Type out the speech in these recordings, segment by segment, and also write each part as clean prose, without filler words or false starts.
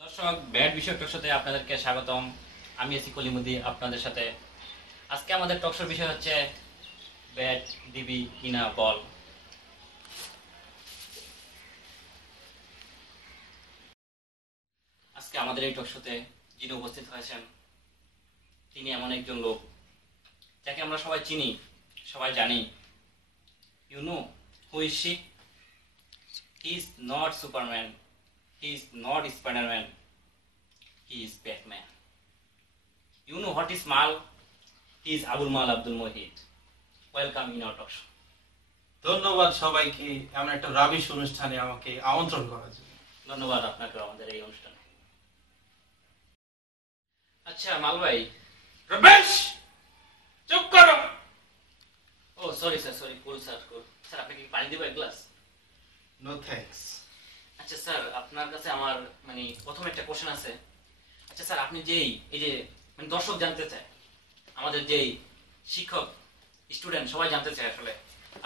দর্শক, ব্যাট বিষয়ক টকশোতে আপনাদেরকে স্বাগতম। আমি আছি কলিমুদ্দি আপনাদের সাথে। আজকে আমাদের টকশোর বিষয় হচ্ছে ব্যাট দিবি কিনা বল। আজকে আমাদের এই টকশোতে যিনি উপস্থিত হয়েছেন তিনি এমন একজন লোক যাকে আমরা সবাই চিনি, সবাই জানি। You know who is she? He is not Superman, he is not Spiderman, he is Batman. You know what is Mal? He is Abul Mal Abdul Mohit. Welcome in our talk show. ধন্যবাদ সবাইকে এমন একটা rubbish অনুষ্ঠানে আমাকে আমন্ত্রণ করার জন্য। ধন্যবাদ আপনাকে আমাদের এই অনুষ্ঠানে। আচ্ছা মাল ভাই। রমেশ, চুপ করো। ও sorry sir, sorry, cool sir, cool sir. আপনি কি পানি দিবেন এক গ্লাস? No thanks. আচ্ছা স্যার, আপনার কাছে আমার প্রথম একটা কোশ্চেন আছে। আচ্ছা স্যার, আপনি যেই এই যে দর্শক জানতে চায়, আমাদের যেই শিক্ষক স্টুডেন্ট সবাই জানতে চায় আসলে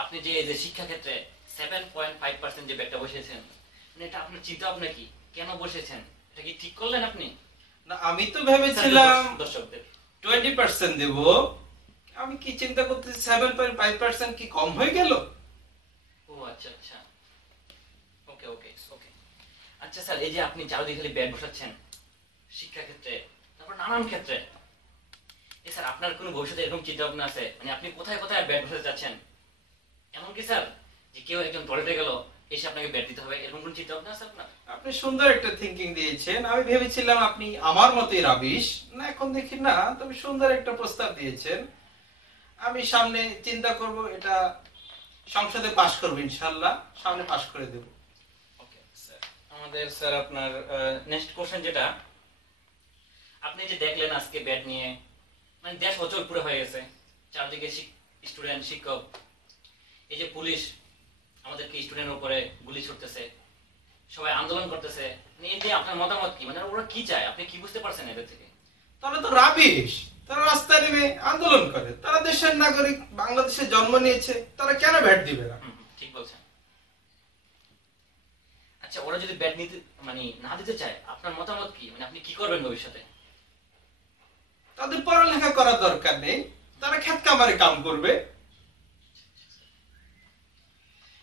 আপনি যে এই যে শিক্ষা ক্ষেত্রে 7.5% যে ব্যাটটা বসিয়েছেন, এটা আপনার চিন্তা ভাবনা কি? কেন বসেছেন? এটা কি ঠিক করলেন আপনি? না, আমি তো ভেবেছিলাম দর্শকদের 20% দেব। আমি কি চিন্তা করতেছি 7.5% কি কম হয়ে গেল? ও আচ্ছা আচ্ছা, ওকে ওকে ওকে। আচ্ছা স্যার, এই যে আপনি চারদিকে খালি ব্যাট বসাচ্ছেন শিক্ষা ক্ষেত্রে, তারপর নানান ক্ষেত্রে, স্যার আপনার কোনো ভবিষ্যতে এরকম চিন্তা ভাবনা আছে? আপনি কোথায় কোথায় ব্যাট বসাতে চাচ্ছেন? এমনকি স্যার যে কেউ একজন টয়লেটে গেল এসে আপনাকে ব্যাট দিতে হবে, এরকম কোনো চিন্তা ভাবনা আছে আপনার? আপনি সুন্দর একটা থিংকিং দিয়েছেন। আমি ভেবেছিলাম আপনি আমার মতই রাবিশ না, এখন দেখি না, তবে সুন্দর একটা প্রস্তাব দিয়েছেন। আমি সামনে চিন্তা করব, এটা সংসদে পাশ করব ইনশাআল্লাহ, সামনে পাশ করে দেব। Okay sir. আমাদের স্যার আপনার নেক্সট কোশ্চেন যেটা, আপনি যে দেখলেন আজকে ব্যাট নিয়ে দেশ অচল পুরো হয়ে গেছে, চারদিকে স্টুডেন্ট, শিক্ষক, এই যে পুলিশ আমাদেরকে স্টুডেন্টের উপরে গুলি ছুটতেছে, সবাই আন্দোলন করতেছে, এই যে আপনার মতামত কি? ওরা কি চায়? আপনি কি বুঝতে পারছেন এদের থেকে? তারা তো রাবিশ। তারা রাস্তায় নেমে আন্দোলন করে, তারা দেশের নাগরিক, বাংলাদেশে জন্ম নিয়েছে, তারা কেন ব্যাট দিবে না? ঠিক বলছেন। আচ্ছা, ওরা যদি ব্যাট নিতে না দিতে চায়, আপনার মতামত কি? আপনি কি করবেন ভবিষ্যতে? তাদের পড়ালেখা করার দরকার নেই, তারা ক্ষেত কামারে কাম করবে।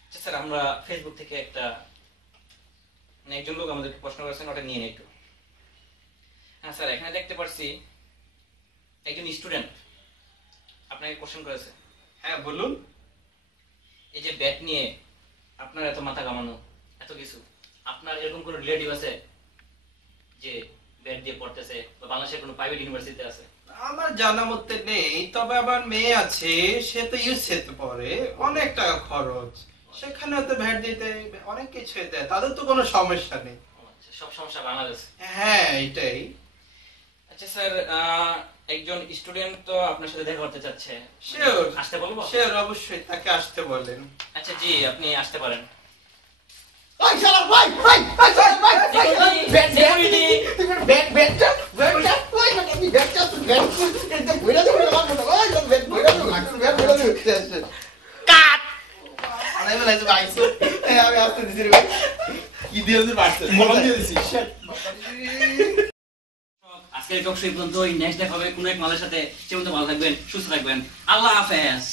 আচ্ছা স্যার, আমরা ফেসবুক থেকে একজন লোক আমাদেরকে প্রশ্ন করেছেন, ওটা নিয়ে একটু। হ্যাঁ স্যার, এখানে দেখতে পাচ্ছি একজন স্টুডেন্ট আপনাকে কোশ্চেন করেছে। হ্যাঁ বলুন। এই যে ব্যাট নিয়ে আপনার এত মাথা কামানো, এত কিছু, আপনার এরকম কোনো রিলেটিভ আছে যে ব্যাট দিয়ে পড়তেছে, বা বাংলাদেশের কোনো প্রাইভেট ইউনিভার্সিটিতে আছে? আমার জানা মতে নেই, তবে আমার মেয়ে আছে, সে তো ইউসিতে পড়ে, অনেক টাকা খরচ, সেখানে তো ভ্যাট দিতে অনেক কিছু দেয়, তাদের তো কোনো সমস্যা নেই। আচ্ছা, সব সমস্যা বাংলাদেশ। হ্যাঁ এটাই। আচ্ছা স্যার, একজন স্টুডেন্ট তো আপনার সাথে দেখা করতে চাচ্ছে, শিওর আসতে বলবো? শিওর, অবশ্যই তাকে আসতে বলেন। আচ্ছা জি, আপনি আসতে পারেন। ভাই শালা ভাই ভাই ভাই ভাই ব্যাট ব্যাট ব্যাট ব্যাট ওই আমি ব্যাট ব্যাট এটা ঘুরে যাবে লাগবে না ওই ব্যাট ঘুরে যাবে লাগবে ব্যাট ঘুরে যাবে কাট আরে বলে তো আইছো আমি আসতে দিছি রে কি দিয়ে মারছে বল দিয়ে দিছি আজকের টক শো পর্যন্ত। নেক্সট দেখা হবে কোনো এক মালের সাথে। সে পর্যন্ত ভালো থাকবেন, সুস্থ থাকবেন। আল্লাহ হাফেজ।